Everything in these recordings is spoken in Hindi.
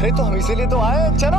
अरे तो हम इसीलिए तो आए। चलो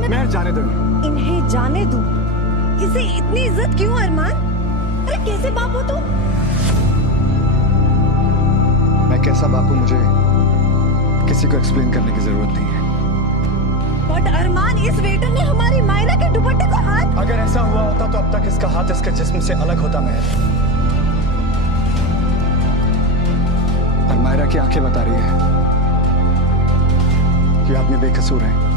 मैं जाने दो। इन्हें जाने दो? इसे इतनी इज्जत क्यों अरमान? अरे कैसे बाप हो तुम? मैं कैसा बाप हूं मुझे किसी को एक्सप्लेन करने की जरूरत नहीं है। बट अरमान, इस वेटर ने हमारी मायरा के दुपट्टे को हाथ। अगर ऐसा हुआ होता तो अब तक इसका हाथ इसके जिस्म से अलग होता। मैं और मायरा की आंखें बता रही है कि आदमी बेकसूर है।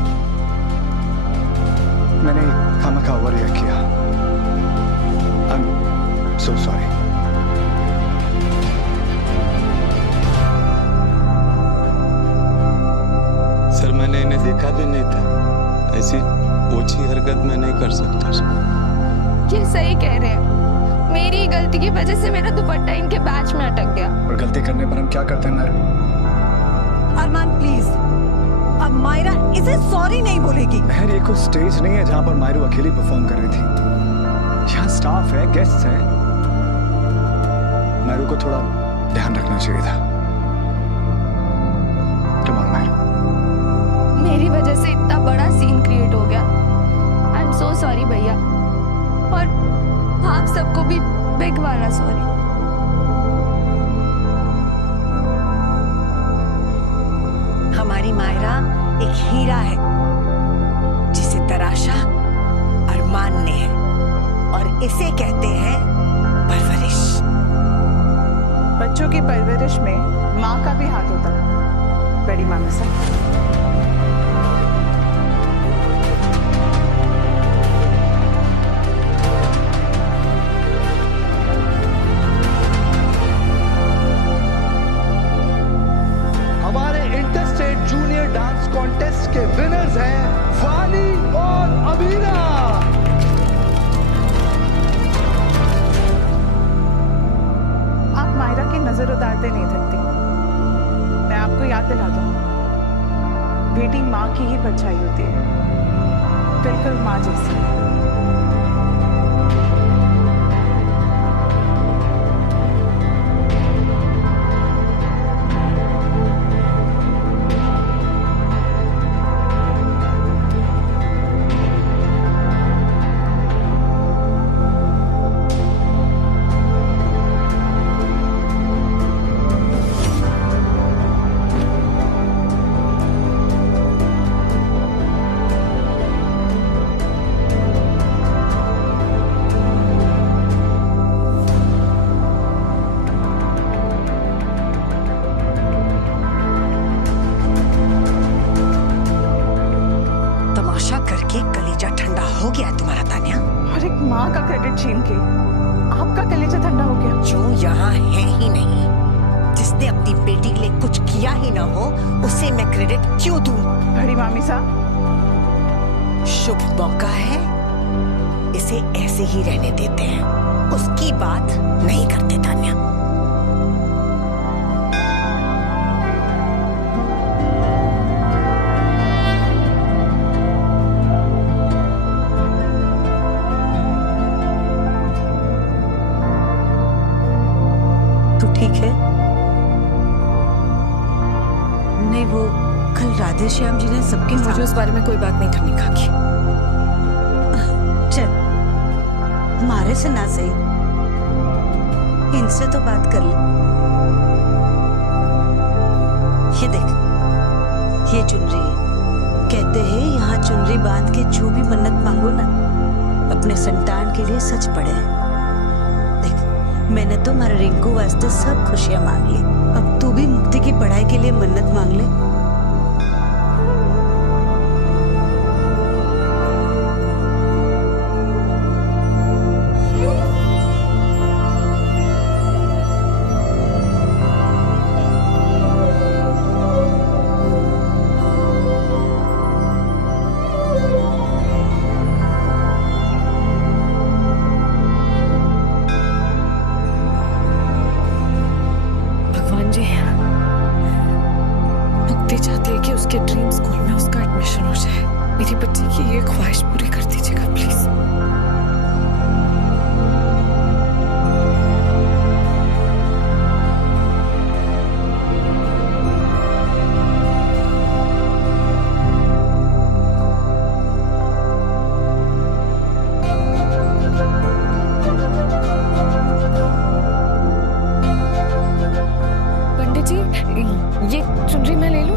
मैंने खामखा ओवर रिएक्ट किया। I'm so sorry. सर मैंने इन्हें देखा भी नहीं था। ऐसी ओछी हरकत मैं नहीं कर सकता सर। ये सही कह रहे हैं। मेरी गलती की वजह से मेरा दुपट्टा इनके बैच में अटक गया। और गलती करने पर हम क्या करते हैं नारू? अरमान प्लीज, अब मायरा इसे सॉरी नहीं बोलेगी। महर, ये कोई स्टेज नहीं है जहां पर मायरू अकेली परफॉर्म कर रही थी। यहाँ स्टाफ है, गेस्ट हैं। मायरू को थोड़ा ध्यान रखना चाहिए था। कम ऑन मायरू। मेरी वजह से इतना बड़ा सीन क्रिएट हो गया। आई एम सो सॉरी भैया, और आप सबको भी बिग वाला सॉरी। हमारी मायरा एक हीरा है जिसे तराशा अरमान ने है, और इसे कहते हैं परवरिश। बच्चों की परवरिश में माँ का भी हाथ होता है, बड़ी मामी साहब। जूनियर डांस कॉन्टेस्ट के विनर्स हैं फानी और अबीना। आप मायरा की नजर उतारते नहीं थकती। मैं आपको याद दिला दूं, बेटी माँ की ही परछाई होती है, बिल्कुल माँ जैसी। हो गया तुम्हारा तान्या? और एक माँ का क्रेडिट छीन के आपका कलेजा ठंडा हो गया। जो यहाँ है ही नहीं, जिसने अपनी बेटी के लिए कुछ किया ही ना हो, उसे मैं क्रेडिट क्यों दूं? बड़ी मामी साहब, शुभ मौका है, इसे ऐसे ही रहने देते हैं, उसकी बात नहीं करते तान्या। ठीक है? नहीं, वो कल राधे श्याम जी ने सबके मुझे उस बारे में कोई बात नहीं करनी काकी। चल, हमारे से ना सही, इनसे तो बात कर ले। ये देख, ये चुनरी है। कहते हैं यहाँ चुनरी बांध के जो भी मन्नत मांगो ना, अपने संतान के लिए सच पड़े। मैंने तो हमारे रिंकू वास्ते सब खुशियां मांग ली, अब तू भी मुक्ति की पढ़ाई के लिए मन्नत मांग ले। जी मुक्ति चाहती है कि उसके ड्रीम स्कूल में उसका एडमिशन हो जाए। मेरी बच्ची की ये ख्वाहिश पूरी कर दीजिएगा प्लीज। पंडित जी ये चुनरी मैं ले लूं?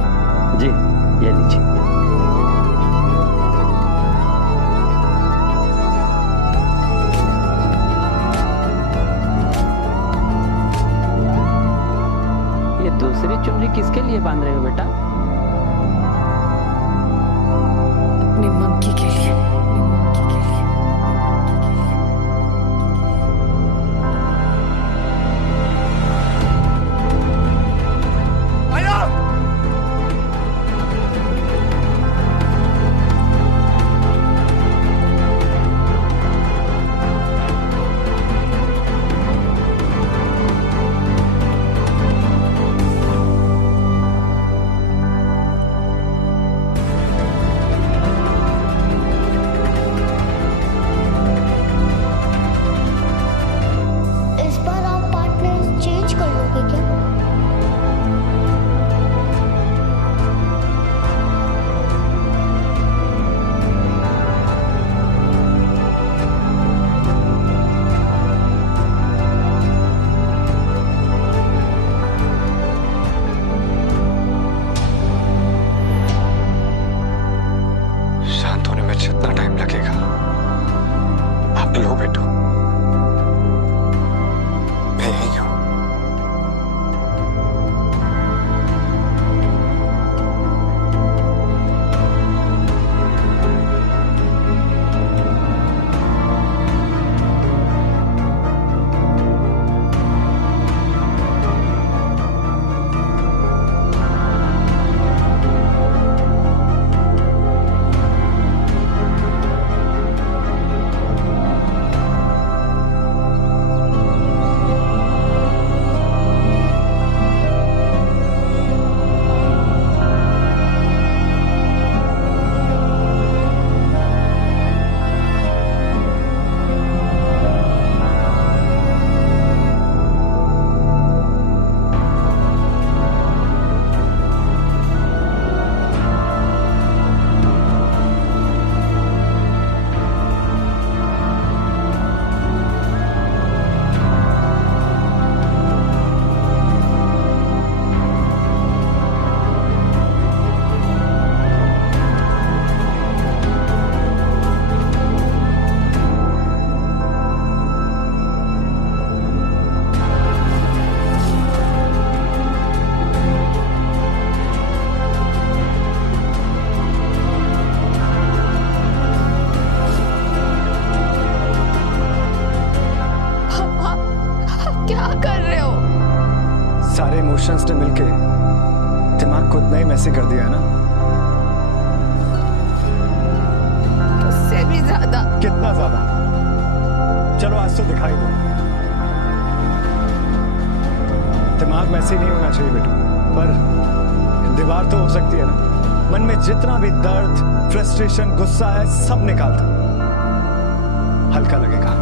जी ये लीजिए। ये दूसरी चुनरी किसके लिए बांध रहे हो बेटा? अपनी मंकी के लिए। इस बार आप पार्टनर चेंज कर लोगे क्या? शांत होने में जितना टाइम लगेगा आप लो बेटो, मैं यही हूं। क्या कर रहे हो? सारे इमोशंस ने मिलके दिमाग को इतना ही मैसे कर दिया ना। उससे भी ज्यादा। कितना ज्यादा? चलो आज तो दिखाई दो। दिमाग में ऐसे नहीं होना चाहिए बेटू, पर दीवार तो हो सकती है ना। मन में जितना भी दर्द, फ्रस्ट्रेशन, गुस्सा है सब निकाल दो, हल्का लगेगा।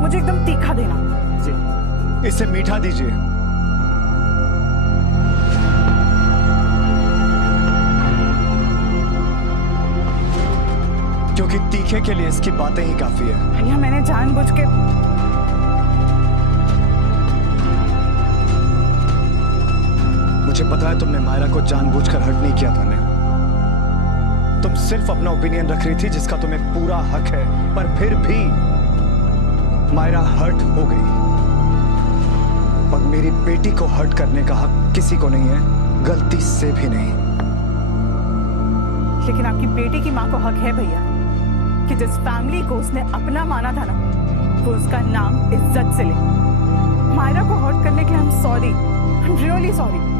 मुझे एकदम तीखा देना। जी, इसे मीठा दीजिए। क्योंकि तीखे के लिए इसकी बातें ही काफी है। भैया मैंने जानबूझ के मुझे पता है तुमने मायरा को जानबूझकर हर्ट नहीं किया था नेहा। तुम सिर्फ अपना ओपिनियन रख रही थी जिसका तुम्हें पूरा हक है, पर फिर भी मायरा हर्ट हो गई। और मेरी बेटी को हर्ट करने का हक किसी को नहीं है, गलती से भी नहीं। लेकिन आपकी बेटी की माँ को हक है भैया कि जिस फैमिली को उसने अपना माना था ना, वो उसका नाम इज्जत से ले। मायरा को हर्ट करने के लिए I am sorry, I am really sorry.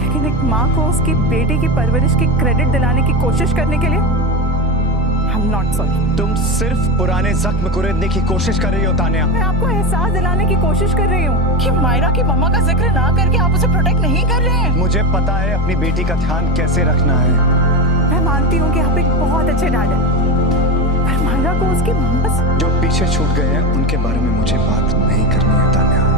लेकिन एक माँ को उसकी बेटी की परवरिश की क्रेडिट दिलाने की कोशिश करने के लिए आई एम नॉट सॉरी। तुम सिर्फ पुराने जख्म कुरेदने की कोशिश कर रही हो तान्या। मैं आपको एहसास दिलाने की कोशिश कर रही हूँ कि मायरा की मम्मा का जिक्र ना करके आप उसे प्रोटेक्ट नहीं कर रहे हैं। मुझे पता है अपनी बेटी का ध्यान कैसे रखना है। मैं मानती हूँ कि आप एक बहुत अच्छे डैड हैं, पर मायरा को उसकी मम्मा से जो पीछे छूट गए हैं उनके बारे में मुझे बात नहीं करनी है तान्या।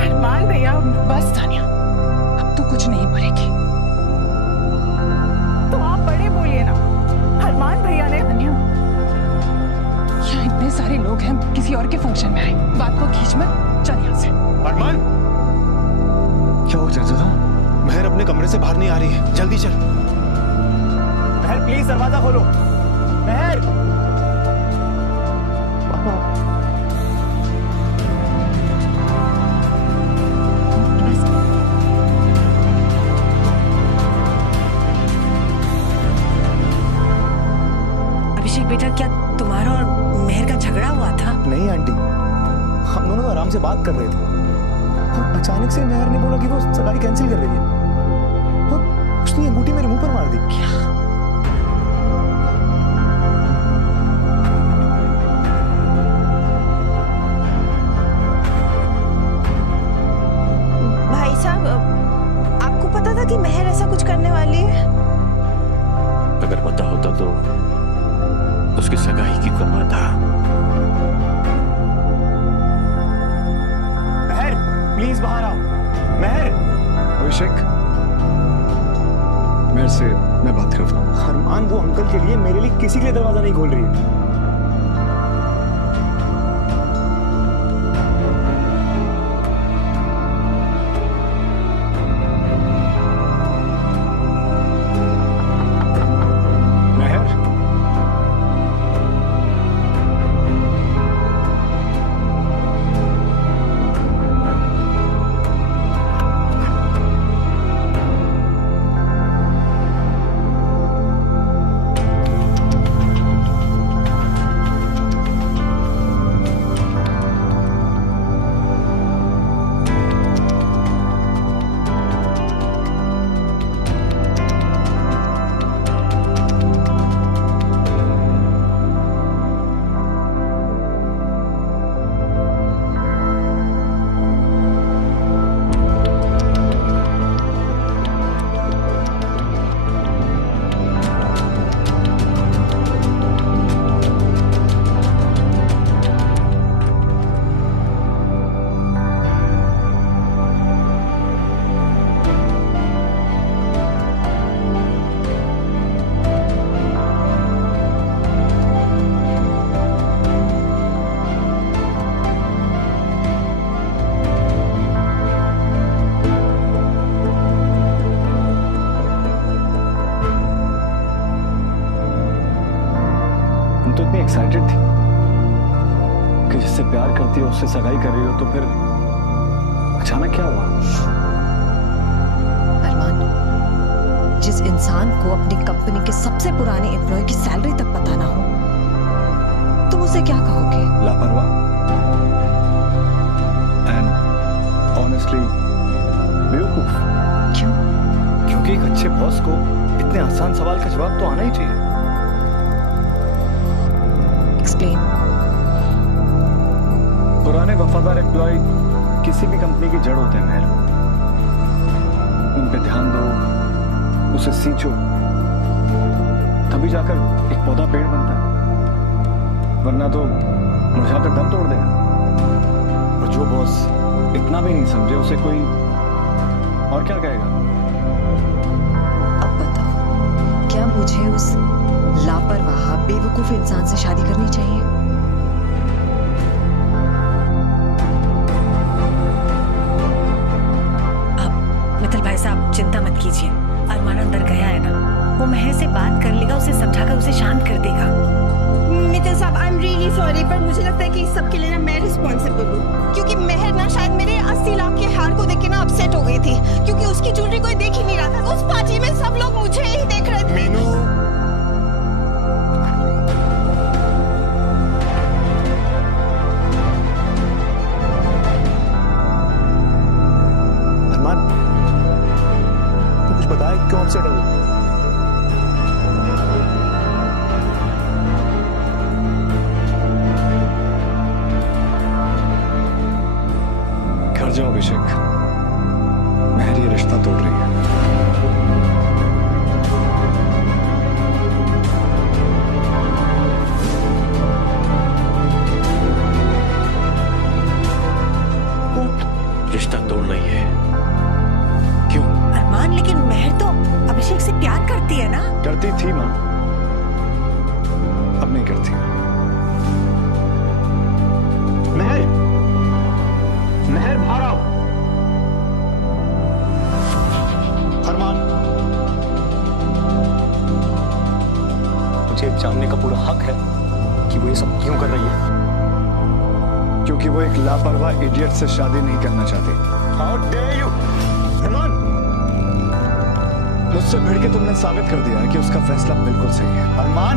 अरमान भैया बस तान्या, अब तो कुछ नहीं बोलेगी। तो आप बड़े बोलिए ना। अरमान भैया ने तान्या, यहाँ इतने सारे लोग हैं, किसी और के फंक्शन में आए, बात को खींच मत, चल यहाँ से। अरमान, क्या हो जाता? महर अपने कमरे से बाहर नहीं आ रही है, जल्दी चल। महर प्लीज दरवाजा खोलो। महर, पापा। अभिषेक बेटा, क्या तुम्हारा और मेहर का झगड़ा हुआ था? नहीं आंटी, हम दोनों तो आराम से बात कर रहे थे और अचानक से मेहर ने बोला कि वो सगाई कैंसिल कर रही है और उसने अंगूठी मेरे मुंह पर मार दी। क्या? भाई साहब, आपको पता था कि मेहर ऐसा कुछ करने वाली है? अगर पता होता तो उसकी सगाई की करना था। महर प्लीज बाहर आओ। महर। अभिषेक, मेरे से मैं बात करता हूँ। अरमान वो अंकल के लिए मेरे लिए किसी के लिए दरवाजा नहीं खोल रही है। तो इतनी एक्साइटेड थी कि जिससे प्यार करती हो उससे सगाई कर रही हो, तो फिर अचानक क्या हुआ? अरमान, जिस इंसान को अपनी कंपनी के सबसे पुराने एम्प्लॉय की सैलरी तक पता ना हो, तुम उसे क्या कहोगे? लापरवाह एंड ऑनेस्टली बेवकूफ। क्यों? क्योंकि एक अच्छे बॉस को इतने आसान सवाल का जवाब तो आना ही चाहिए। एक्सप्लेन। पुराने वफादार एम्प्लॉय किसी भी कंपनी की जड़ होते हैं महर। उन पे ध्यान दो, उसे सींचो, तभी जाकर एक पौधा पेड़ बनता है, वरना तो मुरझाकर दम तोड़ देगा। और जो बॉस इतना भी नहीं समझे उसे कोई और क्या कहेगा? अब बताओ, क्या मुझे उस लापरवाह बेवकूफ इंसान से शादी करनी चाहिए? मित्तल भाई साहब चिंता मत कीजिए, अरमान अंदर गया है ना, वो महर से बात कर लेगा, उसे समझाकर उसे शांत कर देगा। मित्तल साहब आई एम रियली सॉरी, पर मुझे लगता है कि इस सब के लिए ना मैं रिस्पॉन्सिबल हूँ, क्योंकि महर ना शायद मेरे 80 लाख के हार को देख के ना अपसेट हो गई थी, क्योंकि उसकी ज्वेलरी कोई देख ही नहीं रहा था। उस पार्टी में सब लोग मुझे ही देख रहे थे। मीनू, अरमान, तू कुछ बताया क्यों अपसेट हो? घर जाओ अभिषेक, महर ये रिश्ता तोड़ रही है। रिश्ता तोड़ रही है? क्यों? अरमान, लेकिन महर तो अभिषेक से प्यार करती है ना? करती थी माँ, अब नहीं करती। महर, महर बाहर आओ। अरमान, मुझे जानने का पूरा हक है कि वो ये सब क्यों कर रही है। क्योंकि वो एक लापरवाह इडियट से शादी नहीं करना चाहती। How dare you? अरमान, मुझसे भिड़ के तुमने साबित कर दिया है कि उसका फैसला बिल्कुल सही है। अरमान,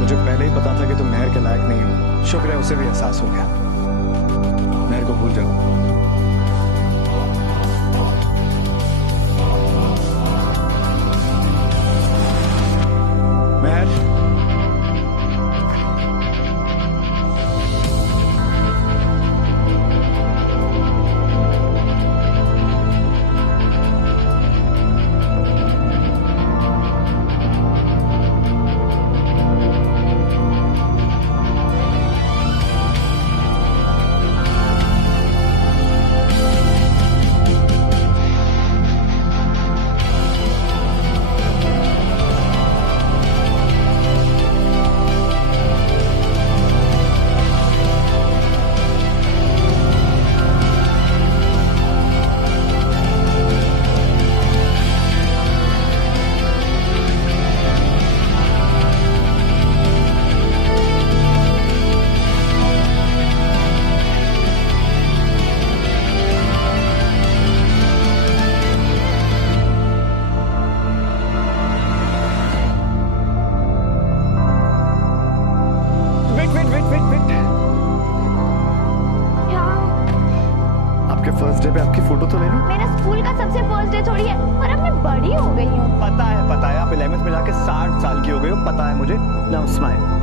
मुझे पहले ही पता था कि तुम महर के लायक नहीं हो, शुक्र है उसे भी एहसास हो गया। महर को भूल जाओ। महर, वेट। आपके फर्स्ट डे पे आपकी फोटो तो ले लूं? मेरा स्कूल का सबसे फर्स्ट डे थोड़ी है, और अब मैं बड़ी हो गई हूँ। पता है, आप 11th में जाके 60 साल की हो गई हो, पता है मुझे। Now smile.